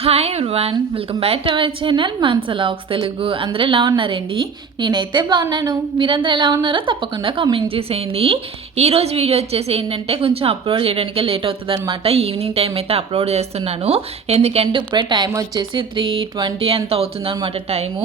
Hi everyone, welcome back to our channel Manasa vlogs Telugu. అందరూ ఎలా ఉన్నారండి? నేనైతే బాగున్నాను. మీరందరూ ఎలా ఉన్నారో తప్పకుండా కామెంట్ చేసేయండి. ఈరోజు వీడియో వచ్చేసి ఏంటంటే కొంచెం అప్లోడ్ చేయడానికి లేట్ అవుతుంది అనమాట. ఈవినింగ్ టైం అయితే అప్లోడ్ చేస్తున్నాను, ఎందుకంటే ఇప్పుడే టైం వచ్చేసి 3:20 అంత అవుతుంది అనమాట టైము.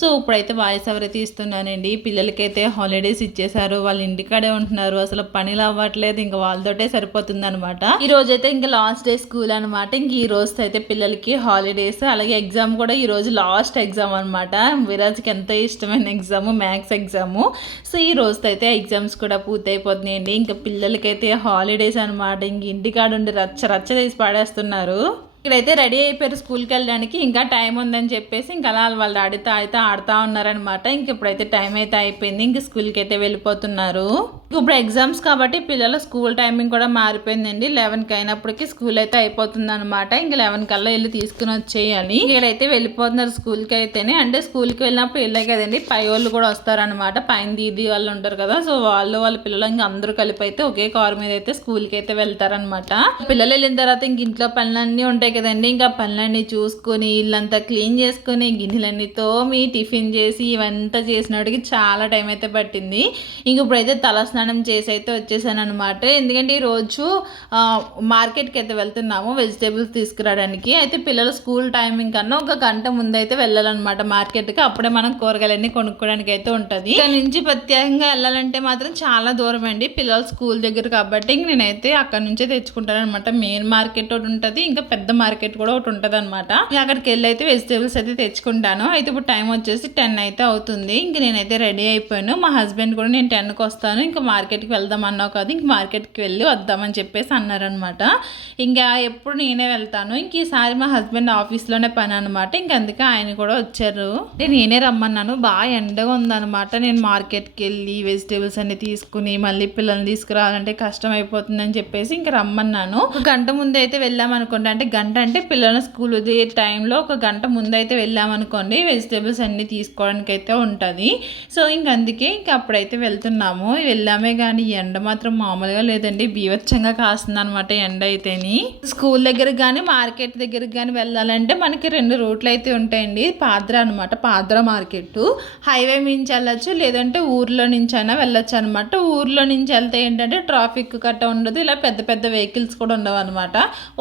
సో ఇప్పుడైతే వాయిస్ ఓవర్ అయితే ఇస్తున్నానండి. పిల్లలకైతే హాలిడేస్ ఇచ్చేసారు, వాళ్ళు ఇంటికాడే ఉంటున్నారు, అసలు పనిలు అవ్వట్లేదు, ఇంకా వాళ్ళతోటే సరిపోతుంది అనమాట. ఈ రోజైతే ఇంకా లాస్ట్ డే స్కూల్ అనమాట. ఇంక ఈ రోజు అయితే పిల్లలకి హాలిడేస్, అలాగే ఎగ్జామ్ కూడా ఈరోజు లాస్ట్ ఎగ్జామ్ అనమాట. విరాజ్కి ఎంతో ఇష్టమైన ఎగ్జామ్, మ్యాథ్స్ ఎగ్జాము. సో ఈ రోజుతో అయితే ఎగ్జామ్స్ కూడా పూర్తయిపోతున్నాయండి. ఇంకా పిల్లలకైతే హాలిడేస్ అనమాట. ఇంక ఇంటికాడ ఉండి రచ్చ తీసి పాడేస్తున్నారు. ఇక్కడైతే రెడీ అయిపోయారు స్కూల్కి వెళ్ళడానికి. ఇంకా టైం ఉందని చెప్పేసి ఇంకా అలా వాళ్ళు ఆడుతూ ఉన్నారనమాట. ఇంక ఇప్పుడైతే టైం అయితే అయిపోయింది, ఇంక స్కూల్కి అయితే వెళ్ళిపోతున్నారు. ఇప్పుడు ఎగ్జామ్స్ కాబట్టి పిల్లల స్కూల్ టైమింగ్ కూడా మారిపోయిందండి. 11కి అయినప్పటికీ స్కూల్ అయితే అయిపోతుంది అనమాట. ఇంక 11 కల్లా వెళ్ళి తీసుకుని వచ్చేయాలి. ఇక్కడైతే వెళ్ళిపోతున్నారు స్కూల్కి అయితేనే. అంటే స్కూల్కి వెళ్ళినప్పుడు వెళ్ళే కదండి, పై వాళ్ళు కూడా వస్తారనమాట. పైన దీది వాళ్ళు ఉంటారు కదా, సో వాళ్ళ పిల్లలు ఇంకా అందరూ కలిపి అయితే ఒకే కారు మీద అయితే స్కూల్కి అయితే వెళ్తారనమాట. పిల్లలు వెళ్ళిన తర్వాత ఇంక ఇంట్లో పనులన్నీ ఉంటాయి కదండి. ఇంకా పనులన్నీ చూసుకొని ఇల్లంతా క్లీన్ చేసుకొని గిన్నెలన్నీ తోమి టిఫిన్ చేసి ఇవంతా చేసినప్పటికి చాలా టైం అయితే పట్టింది. ఇంక ఇప్పుడైతే తలస్నానం చేసి అయితే వచ్చేసాను అనమాట. ఎందుకంటే ఈరోజు మార్కెట్కి అయితే వెళ్తున్నాము వెజిటేబుల్స్ తీసుకురావడానికి. అయితే పిల్లలు స్కూల్ టైమింగ్ కన్నా ఒక గంట ముందు అయితే వెళ్ళాలన్నమాట మార్కెట్కి. అప్పుడే మనం కూరగాయలన్నీ కొనుక్కోవడానికి అయితే ఉంటుంది. ఇక్కడ నుంచి ప్రత్యేకంగా వెళ్ళాలంటే మాత్రం చాలా దూరం అండి, పిల్లలు స్కూల్ దగ్గర కాబట్టి. ఇంక నేనైతే అక్కడ నుంచే తెచ్చుకుంటాను అనమాట. మెయిన్ మార్కెట్ ఒకటి ఉంటుంది, ఇంకా పెద్ద మార్కెట్ కూడా ఒకటి ఉంటుంది అనమాట. అక్కడికి వెళ్ళి అయితే వెజిటేబుల్స్ అయితే తెచ్చుకుంటాను. అయితే ఇప్పుడు టైం వచ్చేసి 10 అయితే అవుతుంది. ఇంక నేనైతే రెడీ అయిపోయాను. మా హస్బెండ్ కూడా నేను 10కి వస్తాను, ఇంకా మార్కెట్కి వెళ్దాం అన్నావు కదా, ఇంక మార్కెట్కి వెళ్ళి వద్దామని చెప్పేసి అన్నారనమాట. ఇంకా ఎప్పుడు నేనే వెళ్తాను. ఇంక ఈసారి మా హస్బెండ్ ఆఫీస్లోనే పని అనమాట. ఇంక అందుకే ఆయన కూడా వచ్చారు. అంటే నేనే రమ్మన్నాను, బాగా ఎండగా ఉందనమాట. నేను మార్కెట్కి వెళ్ళి వెజిటేబుల్స్ అన్ని తీసుకుని మళ్ళీ పిల్లల్ని తీసుకురావాలంటే కష్టం అయిపోతుందని చెప్పేసి ఇంక రమ్మన్నాను. ఒక గంట ముందు అయితే వెళ్ళామనుకోండి, అంటే గంట అంటే పిల్లల స్కూల్ ఉదే టైంలో ఒక గంట ముందు అయితే వెళ్ళామనుకోండి, వెజిటేబుల్స్ అన్నీ తీసుకోవడానికి అయితే ఉంటుంది. సో ఇంక అందుకే ఇంక అప్పుడైతే వెళ్తున్నాము. వెళ్ళామే కానీ ఎండ మాత్రం మామూలుగా లేదండి, బీభత్సంగా కాస్తుంది అనమాట ఎండ అయితేని. స్కూల్ దగ్గరకు కానీ మార్కెట్ దగ్గరికి కానీ వెళ్ళాలంటే మనకి 2 రూట్లు అయితే ఉంటాయండి. పాద్రా అనమాట, పాద్రా మార్కెట్ హైవే నుంచి వెళ్ళచ్చు, లేదంటే ఊర్లో నుంచి అయినా వెళ్ళొచ్చు అనమాట. ఊర్లో నుంచి వెళ్తే ఏంటంటే ట్రాఫిక్ కట్ట ఉండదు, ఇలా పెద్ద పెద్ద వెహికల్స్ కూడా ఉండవు అనమాట.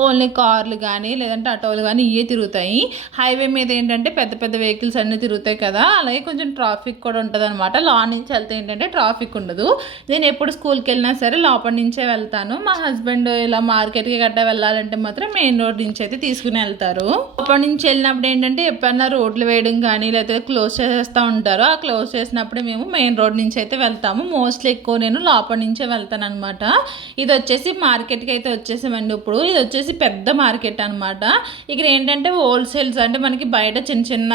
ఓన్లీ కార్లు కానీ లేదంటే ఆటోలు కానీ ఇవే తిరుగుతాయి. హైవే మీద ఏంటంటే పెద్ద పెద్ద వెహికల్స్ అన్నీ తిరుగుతాయి కదా, అలాగే కొంచెం ట్రాఫిక్ కూడా ఉంటుంది అనమాట. లాన్ నుంచి వెళ్తే ఏంటంటే ట్రాఫిక్ ఉండదు. నేను ఎప్పుడు స్కూల్కి వెళ్ళినా సరే లోపల నుంచే వెళ్తాను. మా హస్బెండ్ ఇలా మార్కెట్కి గట్ట వెళ్ళాలంటే మాత్రం మెయిన్ రోడ్ నుంచి అయితే తీసుకుని వెళ్తారు. లోపల నుంచి వెళ్ళినప్పుడు ఏంటంటే ఎప్పుడన్నా రోడ్లు వేయడం కానీ లేకపోతే క్లోజ్ చేసేస్తూ ఉంటారు. ఆ క్లోజ్ చేసినప్పుడు మేము మెయిన్ రోడ్ నుంచి అయితే వెళ్తాము. మోస్ట్లీ ఎక్కువ నేను లోపల నుంచే వెళ్తాను అనమాట. ఇది వచ్చేసి మార్కెట్కి అయితే వచ్చేసామండి. ఇప్పుడు ఇది వచ్చేసి పెద్ద మార్కెట్ అనమాట. ఇక్కడ ఏంటంటే హోల్సేల్స్, అంటే మనకి బయట చిన్న చిన్న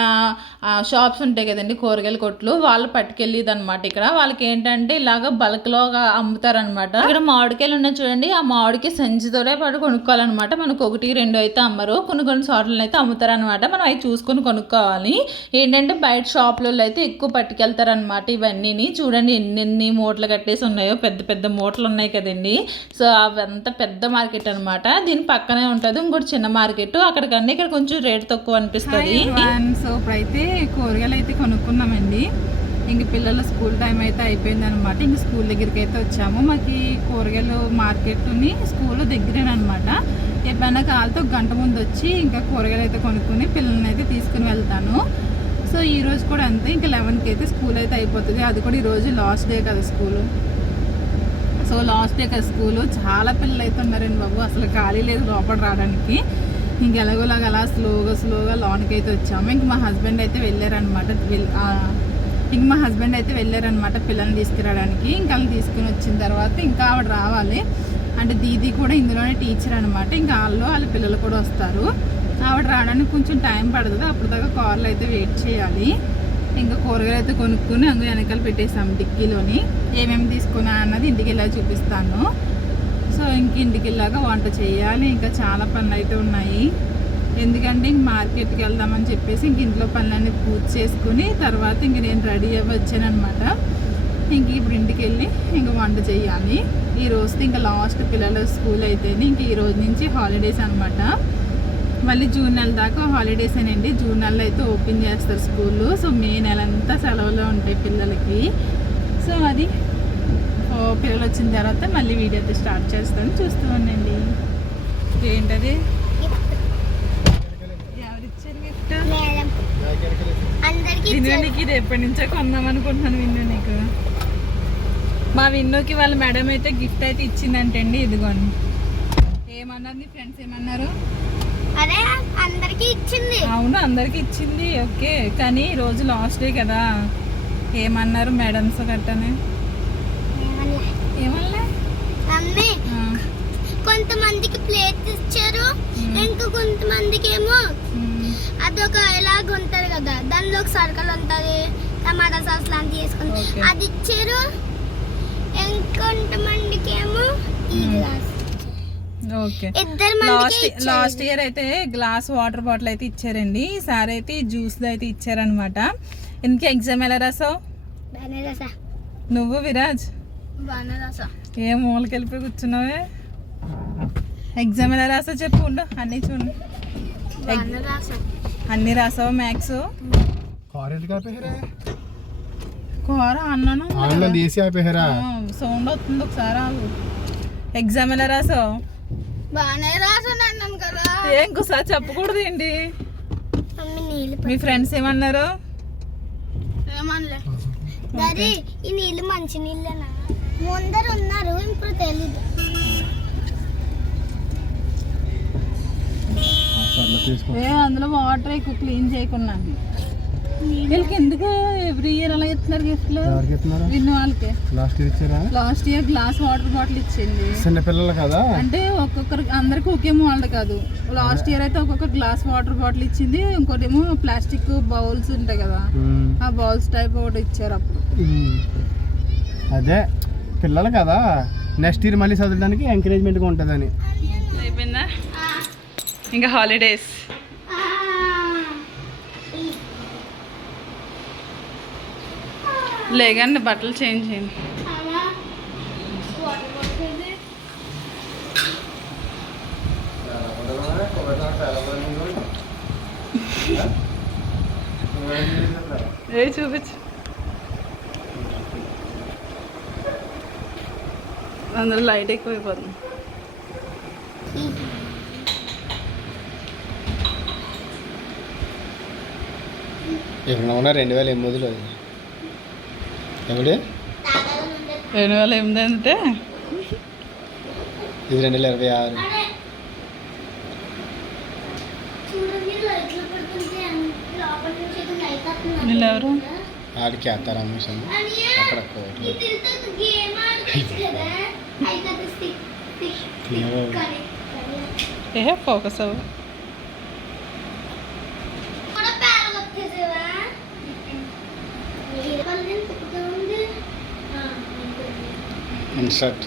షాప్స్ ఉంటాయి కదండి, కూరగాయల కొట్లు, వాళ్ళు పట్టుకెళ్ళేది అనమాట. ఇక్కడ వాళ్ళకి ఏంటంటే ఇలాగ బల్క్లో అమ్ముతారనమాట. ఇక్కడ మామిడికాయలు ఉన్నాయి చూడండి, ఆ మామిడికి సంచితోనే పాటు కొనుక్కోవాలన్నమాట. మనకు 1, 2 అయితే అమ్మరు, కొన్ని చోట్లను అయితే అమ్ముతారనమాట. మనం అవి చూసుకొని కొనుక్కోవాలి. ఏంటంటే బయట షాపులలో అయితే ఎక్కువ పట్టుకెళ్తారనమాట. ఇవన్నీ చూడండి ఎన్ని మూటలు కట్టేసి ఉన్నాయో, పెద్ద పెద్ద మూటలు ఉన్నాయి కదండి. సో అవంతా పెద్ద మార్కెట్ అనమాట. దీని పక్కనే ఉంటుంది ఇంకోటి చిన్న మార్కెట్, అక్కడికన్నా ఇక్కడ కొంచెం రేట్ తక్కువ అనిపిస్తుంది. సో ఇప్పుడైతే కూరగాయలు అయితే కొనుక్కున్నామండి. ఇంక పిల్లల స్కూల్ టైం అయితే అయిపోయింది అనమాట. ఇంక స్కూల్ దగ్గరికి అయితే వచ్చాము. మాకు కూరగాయలు మార్కెట్ని స్కూల్ దగ్గరేనమాట. ఎప్పుడైనా కాలితో గంట ముందు వచ్చి ఇంకా కూరగాయలు అయితే కొనుక్కొని పిల్లల్ని అయితే తీసుకుని వెళ్తాను. సో ఈరోజు కూడా అంతే, ఇంకా 11కి అయితే స్కూల్ అయితే అయిపోతుంది. అది కూడా ఈరోజు లాస్ట్ డే కదా స్కూలు. సో లాస్ట్ డే కదా స్కూలు. చాలా పిల్లలు అయితే ఉన్నారండి బాబు, అసలు ఖాళీ లేదు లోపల రావడానికి. ఇంక ఎలాగోలాగా అలా స్లోగా లోనికి అయితే వచ్చాము. ఇంక మా హస్బెండ్ అయితే వెళ్ళారనమాట పిల్లల్ని తీసుకురావడానికి. ఇంకా వాళ్ళని తీసుకుని వచ్చిన తర్వాత ఇంకా ఆవిడ రావాలి. అంటే దీది కూడా ఇందులోనే టీచర్ అనమాట. ఇంకా వాళ్ళ పిల్లలు కూడా వస్తారు. ఆవిడ రావడానికి కొంచెం టైం పడుతుంది, అప్పుడు దాకా కార్లో అయితే వెయిట్ చేయాలి. ఇంకా కూరగాయలు అయితే కొనుక్కొని అందులో వెనకాల పెట్టేసాము డిక్కీలోని. ఏమేమి తీసుకున్నా అన్నది ఇంటికి వెళ్ళా చూపిస్తాను. సో ఇంటికి వెళ్ళాక వంట చేయాలి. ఇంకా చాలా పనులు అయితే ఉన్నాయి, ఎందుకంటే ఇంక మార్కెట్కి వెళ్దామని చెప్పేసి ఇంక ఇంట్లో పనులన్నీ పూర్తి చేసుకుని తర్వాత ఇంక నేను రెడీ అయ్యి వచ్చానమాట. ఇంక ఇప్పుడు ఇంటికి వెళ్ళి ఇంక వంట చేయాలి. ఈ రోజుతో ఇంకా లాస్ట్ పిల్లల స్కూల్ అయితేనే ఇంక ఈ రోజు నుంచి హాలిడేస్ అనమాట. మళ్ళీ జూన్ నెల దాకా హాలిడేస్ అనండి. జూన్ నెలలో అయితే ఓపెన్ చేస్తారు స్కూళ్ళు. సో మే నెల అంతా సెలవులు ఉంటాయి పిల్లలకి. సో అది పిల్లలు వచ్చిన తర్వాత మళ్ళీ వీడియో అయితే స్టార్ట్ చేస్తాను, చూస్తూ ఉండండి. ఏంటది? ఎవరిచ్చారు గిఫ్ట్? విన్నుకి ఇది ఎప్పటి నుంచో కొందాం అనుకుంటున్నాను. నీకు మా విన్నుకి వాళ్ళ మేడం అయితే గిఫ్ట్ అయితే ఇచ్చిందంటండి. ఇదిగోండి. ఏమన్నారు నీ ఫ్రెండ్స్? ఏమన్నారు? అదే అందరికి ఇచ్చింది. అవును, అందరికి ఇచ్చింది. ఓకే, కానీ రోజు లాస్ట్ డే కదా. ఏమన్నారు మేడమ్స్ గట్టనే? ఏమన్నా అమ్మే కొంతమందికి ప్లేట్స్ ఇచ్చారు, ఇంకా కొంతమందికి ఏమో అదొక ఎలాగ ఉంటది కదా, దానిలో ఒక సర్కల్ ఉంటది, టమాటా సాస్ లాంటివి వేసుకుని అది ఇచ్చారు. ఇంకొంతమందికి ఏమో ఈ గ్లాస్. ఓకే, లాస్ట్ ఇయర్ అయితే గ్లాస్ వాటర్ బాటిల్ అయితే ఇచ్చారండి. ఈసారి అయితే జ్యూస్ అయితే ఇచ్చారనమాట. ఇంకే ఎగ్జామ్ ఎలా రాసావు నువ్వు విరాజ్? ఏ మూలకి వెళ్ళిపోయి కూర్చున్నావే? ఎగ్జామ్ ఎలా రాసావు చెప్పు. ఉండు అన్నీ చూడు. అన్నీ రాసావు? మ్యాథ్స్ కూర అన్నాను, సౌండ్ వస్తుంది. ఒకసారి ఆగు. ఎగ్జామ్ ఎలా రాసావు? బాగానే రాసాను అన్నాను కదా. ఇంకోసారి చెప్పకూడదు ఏంటి? మీ ఫ్రెండ్స్ ఏమన్నారు? ఏమనలే. ఈ నీళ్ళు మంచి నీళ్ళేనా? ముందర ఉన్నారు, ఇప్పుడు తెలీదు. అందులో వాటర్ ఎక్కువ క్లీన్ చేయకుండా వీళ్ళకి ఎందుకు ఎవ్రీ ఇయర్ అలా ఇస్తున్నారు గిఫ్ట్లు? విన్న వాళ్ళకి last year glass water bottle ఇచ్చింది. చిన్న పిల్లలు కదా అంటే ఒక్కొక్కరికి అందరికి ఒకే మోడల్ కాదు. లాస్ట్ ఇయర్ అయితే ఒక్కొక్క గ్లాస్ వాటర్ బాటిల్ ఇచ్చింది. ఇంకోటి ఏమో ప్లాస్టిక్ బౌల్స్ ఉంటాయి కదా, ఆ బౌల్స్ టైప్ ఒకటి ఇచ్చారు అప్పుడు. అదే పిల్లలు కదా, నెక్స్ట్ ఇయర్ మళ్ళీ చదవడానికి ఎంకరేజ్మెంట్గా ఉంటుందని. అయిపోయిందా ఇంకా హాలిడేస్? లేకండి బట్టలు చేంజ్ చేయండి. ఏ చూపించు. అందులో లైట్ ఎక్కువైపోతుంది. ఇక్కడ ఉన్న 2008లో ఎవడే 2008 అంటే ఇది 2026. వీళ్ళెవరు? ఆడికి అత్తారమ్మేసాను అక్కడ ఫోకస్ అవ్వ. ఇన్సర్ట్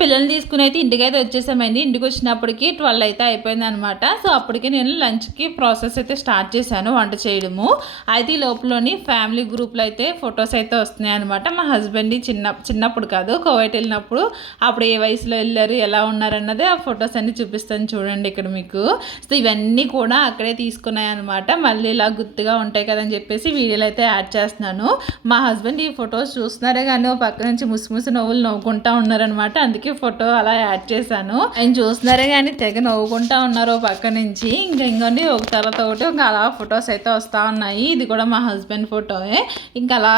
పిల్లల్ని తీసుకుని అయితే ఇంటికి అయితే వచ్చేసామండి. ఇంటికి వచ్చినప్పటికి 12 అయితే అయిపోయింది అనమాట. సో అప్పటికే నేను లంచ్కి ప్రాసెస్ అయితే స్టార్ట్ చేశాను, వంట చేయడము. అయితే ఈ లోపలని ఫ్యామిలీ గ్రూప్లో అయితే ఫొటోస్ అయితే వస్తున్నాయి అనమాట. మా హస్బెండ్ చిన్నప్పుడు కాదు, కోవైట్ వెళ్ళినప్పుడు అప్పుడు ఏ వయసులో వెళ్ళారు, ఎలా ఉన్నారన్నది ఆ ఫొటోస్ అన్ని చూపిస్తాను చూడండి ఇక్కడ మీకు. సో ఇవన్నీ కూడా అక్కడే తీసుకున్నాయి అనమాట. మళ్ళీ ఇలా గుర్తుగా ఉంటాయి కదని చెప్పేసి వీడియోలు అయితే యాడ్ చేస్తున్నాను. మా హస్బెండ్ ఈ ఫొటోస్ చూస్తున్నారే కానీ ఓ పక్క నుంచి ముసి నవ్వులు నవ్వుకుంటా ఉన్నారనమాట. అందుకే ఫోటో అలా యాడ్ చేశాను. ఆయన చూస్తున్నారే కానీ తెగ నవ్వుకుంటా ఉన్నారు పక్క నుంచి. ఇంకోండి ఒక తర్వాత ఒకటి ఇంకా అలా ఫొటోస్ అయితే వస్తూ ఉన్నాయి. ఇది కూడా మా హస్బెండ్ ఫోటోయే. ఇంకా అలా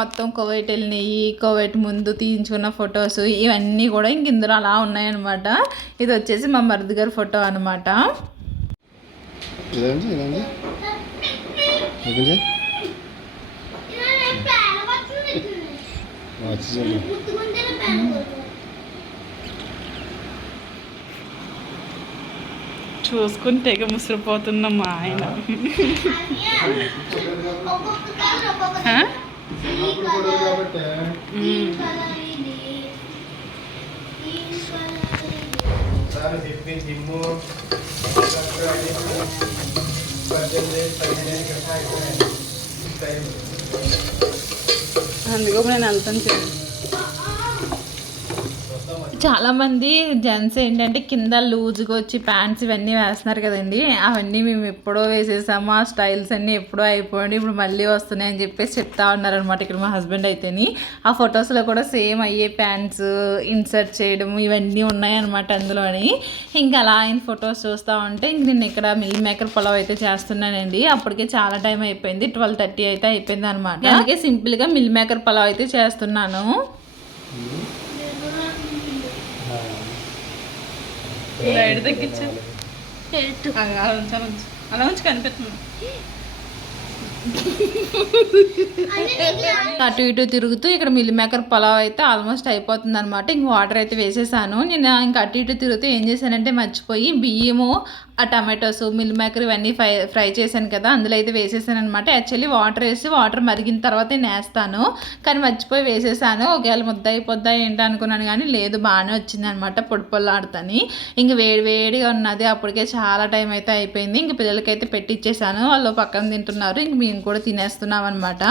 మొత్తం కోవైట్ వెళ్ళినాయి, కోవైట్ ముందు తీయించుకున్న ఫొటోస్ ఇవన్నీ కూడా ఇంక ఇందులో అలా ఉన్నాయన్నమాట. ఇది వచ్చేసి మా మరిది గారి ఫోటో అనమాట. చూసుకుని తెగ ముసిరిపోతున్నాం మా ఆయన. అందుకో నేను వెళ్తాను చూడండి. చాలామంది జెంట్స్ ఏంటంటే కింద లూజ్గా వచ్చి ప్యాంట్స్ ఇవన్నీ వేస్తున్నారు కదండి, అవన్నీ మేము ఎప్పుడో వేసేసాము, ఆ స్టైల్స్ అన్నీ ఎప్పుడో అయిపోయింది, ఇప్పుడు మళ్ళీ వస్తున్నాయి అని చెప్పేసి చెప్తా ఉన్నారనమాట ఇక్కడ మా హస్బెండ్ అయితేని. ఆ ఫొటోస్లో కూడా సేమ్ అయ్యే ప్యాంట్స్ ఇన్సర్ట్ చేయడం ఇవన్నీ ఉన్నాయన్నమాట అందులోని. ఇంకా అలా ఆయన ఫొటోస్ చూస్తూ ఉంటే ఇంక నేను ఇక్కడ మిల్ మేకర్ పులావ్ అయితే చేస్తున్నానండి. అప్పటికే చాలా టైం అయిపోయింది, 12:30 అయితే అయిపోయింది అనమాట. అందుకే సింపుల్గా మిల్ మేకర్ పులావ్ అయితే చేస్తున్నాను. అలా ఉంచి కనిపిస్తుంది. అటు ఇటు తిరుగుతూ ఇక్కడ మిల్ మేకర్ పులావ్ అయితే ఆల్మోస్ట్ అయిపోతుంది అనమాట. ఇంక వాటర్ అయితే వేసేసాను. నేను ఇంకా అటు ఇటు తిరుగుతూ ఏం చేశానంటే మర్చిపోయి బియ్యము, ఆ టమాటోస్, మిల్ మేకర్ ఇవన్నీ ఫ్రై చేశాను కదా, అందులో అయితే వేసేసాను అనమాట. యాక్చువల్లీ వాటర్ వేసి వాటర్ మరిగిన తర్వాత నేను వేస్తాను, కానీ మర్చిపోయి వేసేసాను. ఒకవేళ ముద్ద ఏంటి అనుకున్నాను, కానీ లేదు బాగానే వచ్చింది అనమాట, పొడిపొల్లాడుతాని. ఇంక వేడిగా ఉన్నది, అప్పటికే చాలా టైం అయితే అయిపోయింది. ఇంక పిల్లలకైతే పెట్టిచ్చేసాను, వాళ్ళు పక్కన తింటున్నారు, ఇంక మేము కూడా తినేస్తున్నాం అనమాట.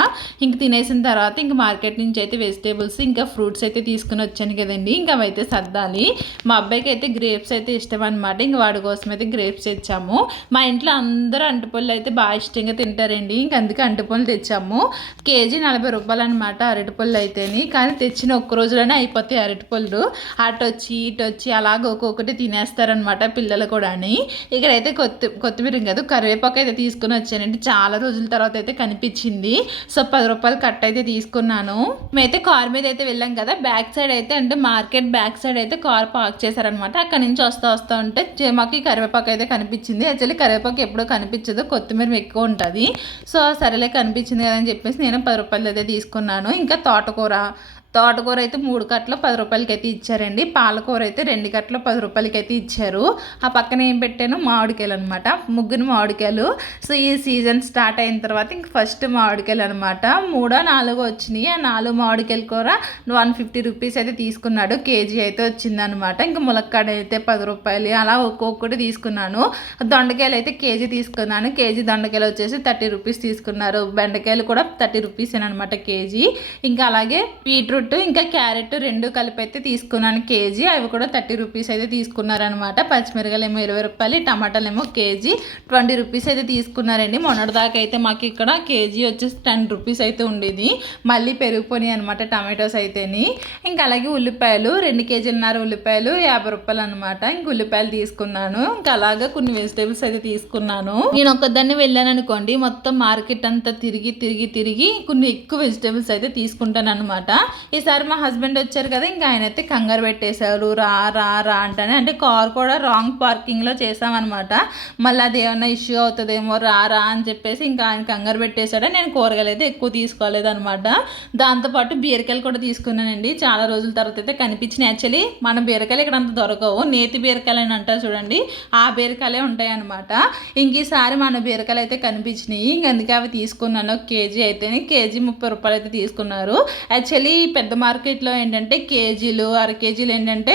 ఇంక తినేసిన తర్వాత ఇంక మార్కెట్ నుంచి అయితే వెజిటేబుల్స్ ఇంకా ఫ్రూట్స్ అయితే తీసుకుని వచ్చాను కదండి, ఇంకా అవైతే సర్దాలి. మా అబ్బాయికి అయితే గ్రేప్స్ అయితే ఇష్టం అనమాట, ఇంక వాడి కోసం అయితే గ్రేప్స్ తెచ్చాము. మా ఇంట్లో అందరూ అంటుపళ్ళు అయితే బాగా ఇష్టంగా తింటారండి, ఇంక అందుకే అంటుపళ్ళు తెచ్చాము. కేజీ 40 రూపాయలు అనమాట అరటిపళ్ళు అయితేని, కానీ తెచ్చిన ఒక్క రోజులోనే అయిపోతాయి అరటిపళ్ళు. అటు వచ్చి అలాగ ఒక్కొక్కటి తినేస్తారనమాట పిల్లలు కూడా. ఇక్కడైతే కొత్తిమీర కాదు కరివేపాకు అయితే తీసుకుని వచ్చానండి, చాలా రోజుల తర్వాత అయితే కనిపించింది. సో 10 రూపాయలు కట్ అయితే తీసుకున్నాను. మేమైతే కార్ మీద అయితే వెళ్ళాం కదా, బ్యాక్ సైడ్ అయితే అంటే మార్కెట్ బ్యాక్ సైడ్ అయితే కార్ పార్క్ చేశారనమాట. అక్కడ నుంచి వస్తూ ఉంటే మాకు కరివేపాకు అయితే కనిపించింది. యాక్చువల్లీ కరివేపాకు ఎప్పుడూ కనిపించదు, కొత్తిమీర ఎక్కువ ఉంటుంది. సో సరేలే కనిపించింది కదా అని చెప్పేసి నేను 10 రూపాయలు అయితే తీసుకున్నాను. ఇంకా తోటకూర అయితే 3 కట్టలు 10 రూపాయలకి అయితే ఇచ్చారండి. పాలకూర అయితే 2 కట్టలు 10 రూపాయలకి అయితే ఇచ్చారు. ఆ పక్కన ఏం పెట్టాను, మామిడికాయలు అనమాట, 3 మామిడికాయలు. సో ఈ సీజన్ స్టార్ట్ అయిన తర్వాత ఇంక ఫస్ట్ మామిడికాయలు అనమాట, 3-4 వచ్చినాయి. ఆ 4 మామిడికాయల కూర 150 రూపీస్ అయితే తీసుకున్నాడు, కేజీ అయితే వచ్చిందనమాట. ఇంకా ములక్కాడ అయితే 10 రూపాయలు, అలా ఒక్కొక్కటి తీసుకున్నాను. దొండకాయలు అయితే కేజీ తీసుకున్నాను, కేజీ దొండకాయలు వచ్చేసి 30 రూపీస్ తీసుకున్నారు. బెండకాయలు కూడా 30 రూపీస్ అనమాట కేజీ. ఇంకా అలాగే బీట్రూట్ ఇంకా క్యారెట్ 2 కలిపి అయితే తీసుకున్నాను కేజీ, అవి కూడా 30 రూపీస్ అయితే తీసుకున్నారనమాట. పచ్చిమిరకాయలు ఏమో 20 రూపాయలు, టమాటాలు ఏమో కేజీ 20 రూపీస్ అయితే తీసుకున్నారండి. మొన్నటిదాకా అయితే మాకు ఇక్కడ కేజీ వచ్చేసి 10 రూపీస్ అయితే ఉండేది, మళ్ళీ పెరిగిపోయినాయి అనమాట టమాటోస్ అయితేని. ఇంకా అలాగే ఉల్లిపాయలు 2 కేజీలన్నర ఉల్లిపాయలు 50 రూపాయలు అనమాట. ఇంక ఉల్లిపాయలు తీసుకున్నాను. ఇంకా అలాగా కొన్ని వెజిటేబుల్స్ అయితే తీసుకున్నాను. నేను ఒక్కదాన్ని వెళ్ళాను అనుకోండి, మొత్తం మార్కెట్ అంతా తిరిగి కొన్ని ఎక్కువ వెజిటేబుల్స్ అయితే తీసుకుంటాను అనమాట. ఈసారి మా హస్బెండ్ వచ్చారు కదా, ఇంకా ఆయన అయితే కంగారు పెట్టేశారు, రా అంటానే. అంటే కార్ కూడా రాంగ్ పార్కింగ్లో చేసామన్నమాట, మళ్ళీ అది ఏమైనా ఇష్యూ అవుతుందేమో, రా అని చెప్పేసి ఇంకా ఆయన కంగారు పెట్టేశాడు. నేను కూరగాయలు అయితే ఎక్కువ తీసుకోలేదు అనమాట. దాంతోపాటు బీరకాయలు కూడా తీసుకున్నానండి, చాలా రోజుల తర్వాత అయితే కనిపించినాయి. యాక్చువల్లీ మన బీరకాయలు ఇక్కడ అంత దొరకవు, నేతి బీరకాయలు అని అంటారు చూడండి, ఆ బీరకాయలే ఉంటాయి అనమాట. ఇంక ఈసారి మన బీరకాయలు అయితే కనిపించినాయి, ఇంక అందుకే అవి తీసుకున్నాను. కేజీ అయితే కేజీ 30 రూపాయలు అయితే తీసుకున్నారు. యాక్చువల్లీ పెద్ద మార్కెట్లో ఏంటంటే కేజీలు 1/2 కేజీలు ఏంటంటే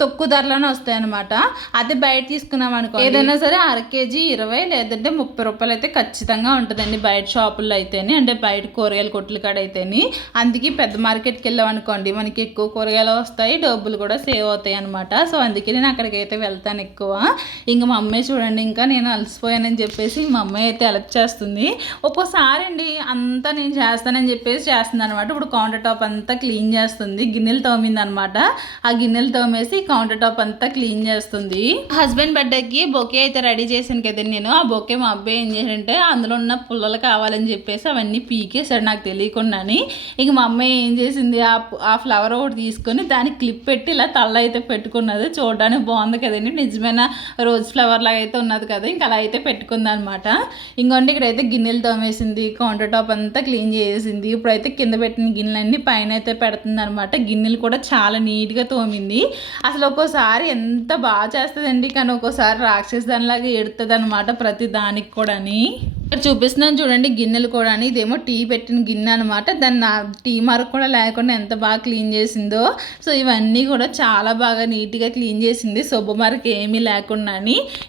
తక్కువ ధరలోనే వస్తాయన్నమాట. అదే బయట తీసుకున్నాం అనుకో, ఏదైనా సరే 1/2 కేజీ 20 లేదంటే 30 రూపాయలు అయితే ఖచ్చితంగా ఉంటుందండి బయట షాపుల్లో అయితేనే, అంటే బయట కూరగాయల కొట్ల కాడ అయితేనే. అందుకే పెద్ద మార్కెట్కి వెళ్ళాం అనుకోండి, మనకి ఎక్కువ కూరగాయలు వస్తాయి, డబ్బులు కూడా సేవ్ అవుతాయి అనమాట. సో అందుకే నేను అక్కడికి అయితే వెళ్తాను ఎక్కువ. ఇంకా మా అమ్మాయి చూడండి, ఇంకా నేను అలసిపోయానని చెప్పేసి మా అమ్మాయి అయితే హెల్ప్ చేస్తుంది. ఒక్కోసారి అండి అంతా నేను చేస్తానని చెప్పేసి చేస్తుంది అనమాట. ఇప్పుడు కౌంటర్ టాప్ అంతా క్లీన్ చేస్తుంది, గిన్నెలు తోమింది అనమాట. ఆ గిన్నెలు తోమేసి కౌంటర్ టాప్ అంతా క్లీన్ చేస్తుంది. హస్బెండ్ బర్త్డేకి బొకే అయితే రెడీ చేశాను కదండి నేను. ఆ బొకే మా అబ్బాయి ఏం చేశాడంటే అందులో ఉన్న పుల్లలు కావాలని చెప్పేసి అవన్నీ పీకేసాడు నాకు తెలియకుండాని. ఇంక మా అమ్మాయి ఏం చేసింది, ఆ ఫ్లవర్ ఒకటి తీసుకొని దానికి క్లిప్ పెట్టి ఇలా తల్ల అయితే పెట్టుకున్నది. చూడడానికి బాగుంది కదండి, నిజమైన రోజ్ ఫ్లవర్ లాగా అయితే ఉన్నది కదా, ఇంకా అలా అయితే పెట్టుకుంది అనమాట. ఇంకోండి ఇక్కడైతే గిన్నెలు తోమేసింది, కౌంటర్ టాప్ అంతా క్లీన్ చేసింది. ఇప్పుడైతే కింద పెట్టిన గిన్నెలన్నీ పైన అయితే పెడుతుంది అనమాట. గిన్నెలు కూడా చాలా నీట్గా తోమింది. అసలు ఒక్కోసారి ఎంత బాగా చేస్తుందండి, కానీ ఒక్కోసారి రాక్షస దానిలాగా ఎడుతుంది అనమాట ప్రతి దానికి కూడా. ఇక్కడ చూపిస్తున్నాను చూడండి గిన్నెలు కూడా. ఇదేమో టీ పెట్టిన గిన్నె అనమాట. దాన్ని టీ మార్క్ కూడా లేకుండా ఎంత బాగా క్లీన్ చేసిందో. సో ఇవన్నీ కూడా చాలా బాగా నీట్గా క్లీన్ చేసింది, సొబ్బు మార్క్ ఏమీ లేకుండా.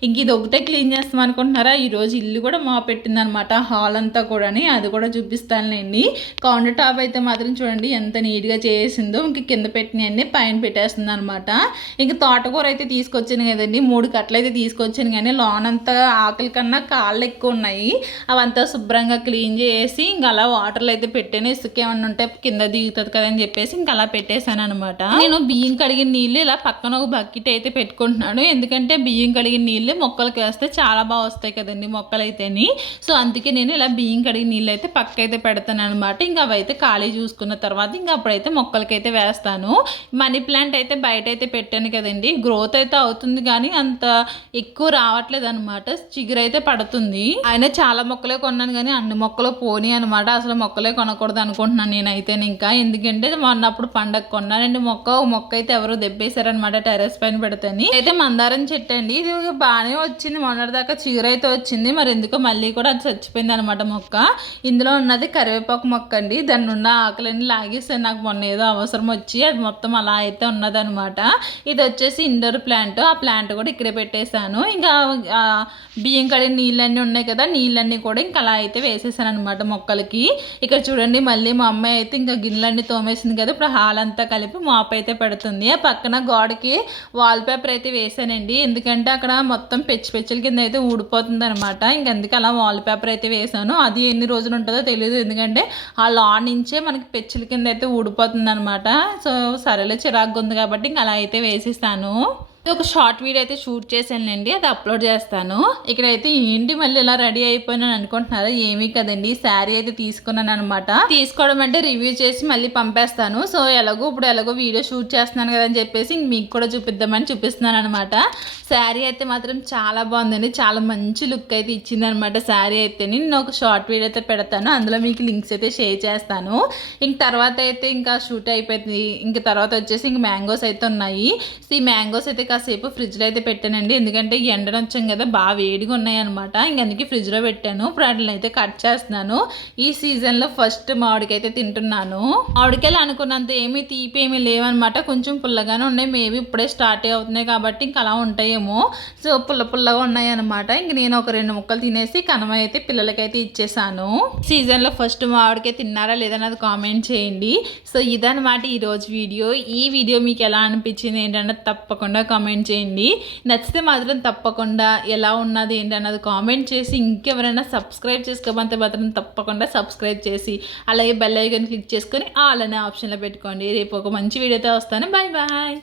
ఇంక ఇది ఒకటే క్లీన్ చేస్తాం అనుకుంటున్నారా, ఈరోజు ఇల్లు కూడా మా పెట్టింది అనమాట, హాల్ అంతా కూడా. అది కూడా చూపిస్తానులేండి. కౌంటర్ టాప్ అయితే మాత్రం చూడండి ఎంత నీట్గా చేసిందో. ఇంక కింద పెట్టినవన్నీ పైన పెట్టేస్తుంది అనమాట. ఇంక తోటకూర అయితే తీసుకొచ్చాను కదండి, 3 కట్టలు అయితే తీసుకొచ్చాను, కానీ లోన్ అంతా ఆకలి కన్నా కాళ్ళు ఎక్కువ ఉన్నాయి. అవంతా శుభ్రంగా క్లీన్ చేసి ఇంకా అలా వాటర్లో అయితే పెట్టాను. ఇసుక ఏమన్నా ఉంటే కింద దిగుతుంది కదా అని చెప్పేసి ఇంకా అలా పెట్టేశాను అనమాట. నేను బియ్యం కడిగిన నీళ్ళు ఇలా పక్కన ఒక బకెట్ అయితే పెట్టుకుంటున్నాను, ఎందుకంటే బియ్యం కడిగిన నీళ్ళు మొక్కలకి వేస్తే చాలా బాగా వస్తాయి కదండి మొక్కలు అయితేని. సో అందుకే నేను ఇలా బియ్యం కడిగిన నీళ్ళు అయితే పక్క అయితే పెడతాను అనమాట. ఇంకా అవి అయితే ఖాళీ చూసుకున్న తర్వాత ఇంకా అప్పుడైతే మొక్కలకైతే వేస్తాను. మనీ ప్లాంట్ అయితే బయట అయితే పెట్టాను కదండి, గ్రోత్ అయితే అవుతుంది కానీ అంత ఎక్కువ రావట్లేదు అనమాట, చిగురు అయితే పడుతుంది. ఆయన చాలా మొక్కలే కొన్నాను కానీ అన్ని మొక్కలు పోనీ అనమాట. అసలు మొక్కలే కొనకూడదు అనుకుంటున్నాను నేనైతే. ఇంకా ఎందుకంటే మొన్నప్పుడు పండగ కొన్నానండి మొక్క అయితే ఎవరో దెబ్బేశారనమాట టెర్రస్ పైన పెడతాని. అయితే మందారం చెట్టు అండి, ఇది బాగానే వచ్చింది, మొన్నటిదాకా చిగురు అయితే వచ్చింది, మరి ఎందుకో మళ్ళీ కూడా అది చచ్చిపోయింది అనమాట మొక్క. ఇందులో ఉన్నది కరివేపాకు మొక్క అండి, దాన్ని ఉన్న ఆకులన్నీ లాగేస్తాను, నాకు మొన్న ఏదో అవసరం వచ్చి అది మొత్తం అలా అయితే ఉన్నదనమాట. ఇది వచ్చేసి ఇండోర్ ప్లాంట్, ఆ ప్లాంట్ కూడా ఇక్కడే పెట్టేశాను. ఇంకా బియ్యం కడిగిన నీళ్ళన్నీ ఉన్నాయి కదా, నీళ్ళన్నీ కూడా ఇంకా అలా అయితే వేసేసాను అనమాట మొక్కలకి. ఇక్కడ చూడండి మళ్ళీ మా అమ్మాయి అయితే ఇంకా గిన్నెలన్నీ తోమేసింది కదా, ఇప్పుడు హాల్ అంతా కలిపి మాప్ అయితే పెడుతుంది. ఆ పక్కన గోడకి వాల్ పేపర్ అయితే వేసానండి, ఎందుకంటే అక్కడ మొత్తం పెచ్చుల కింద అయితే ఊడిపోతుంది అనమాట. ఇంకెందుకు అలా వాల్ పేపర్ అయితే వేసాను, అది ఎన్ని రోజులు ఉంటుందో తెలియదు, ఎందుకంటే ఆ లాన్ నుంచే మనకి పెచ్చుల కింద అయితే ఊడిపోతుంది అనమాట. సో సరేలే చిరాకు ఉంది కాబట్టి ఇంకా అలా అయితే వేసేస్తాను. ఒక షార్ట్ వీడియో అయితే షూట్ చేశానండి, అది అప్లోడ్ చేస్తాను. ఇక్కడైతే ఏంటి మళ్ళీ ఇలా రెడీ అయిపోయినాను అనుకుంటున్నారా, ఏమీ కదండి, శారీ అయితే తీసుకున్నాను అనమాట. తీసుకోవడం అంటే రివ్యూ చేసి మళ్ళీ పంపేస్తాను. సో ఇప్పుడు వీడియో షూట్ చేస్తున్నాను కదా అని చెప్పేసి మీకు కూడా చూపిద్దామని చూపిస్తున్నాను అనమాట. శారీ అయితే మాత్రం చాలా బాగుందండి, చాలా మంచి లుక్ అయితే ఇచ్చింది అనమాట శారీ అయితే. నేను ఒక షార్ట్ వీడియో అయితే పెడతాను, అందులో మీకు లింక్స్ అయితే షేర్ చేస్తాను. ఇంక తర్వాత అయితే ఇంకా షూట్ అయిపోయింది. ఇంక తర్వాత వచ్చేసి ఇంక మ్యాంగోస్ అయితే ఉన్నాయి. ఈ మ్యాంగోస్ అయితే కాసేపు ఫ్రిడ్జ్లో అయితే పెట్టానండి, ఎందుకంటే ఎండన వచ్చాం కదా బాగా వేడిగా ఉన్నాయి అనమాట. అందుకే ఫ్రిడ్జ్లో పెట్టాను. ఇప్పుడు వాటిని అయితే కట్ చేస్తున్నాను. ఈ సీజన్లో ఫస్ట్ మామిడికాయ అయితే తింటున్నాను. మామిడికాయలు అనుకున్నంత ఏమీ తీపి ఏమీ లేవన్నమాట, కొంచెం పుల్లగానే ఉన్నాయి. మేబీ ఇప్పుడే స్టార్ట్ అవుతున్నాయి కాబట్టి ఇంకా అలా ఉంటాయేమో. సో పుల్లగా ఉన్నాయి అనమాట. ఇంక నేను ఒక 2 ముక్కలు తినేసి కనమ అయితే పిల్లలకైతే ఇచ్చేసాను. సీజన్లో ఫస్ట్ మామిడికాయ తిన్నారా లేదని అది కామెంట్ చేయండి. సో ఇదన్నమాట ఈరోజు వీడియో. ఈ వీడియో మీకు ఎలా అనిపించింది ఏంటంటే తప్పకుండా కామెంట్ చేయండి. నచ్చితే మాత్రం తప్పకుండా ఎలా ఉన్నది ఏంటన్నది కామెంట్ చేసి, ఇంకెవరైనా సబ్స్క్రైబ్ చేసుకోకపోతే మాత్రం తప్పకుండా సబ్స్క్రైబ్ చేసి అలాగే బెల్ ఐకాన్ క్లిక్ చేసుకొని ఆల్ అనే ఆప్షన్లో పెట్టుకోండి. రేపు ఒక మంచి వీడియోతో వస్తాను. Bye bye.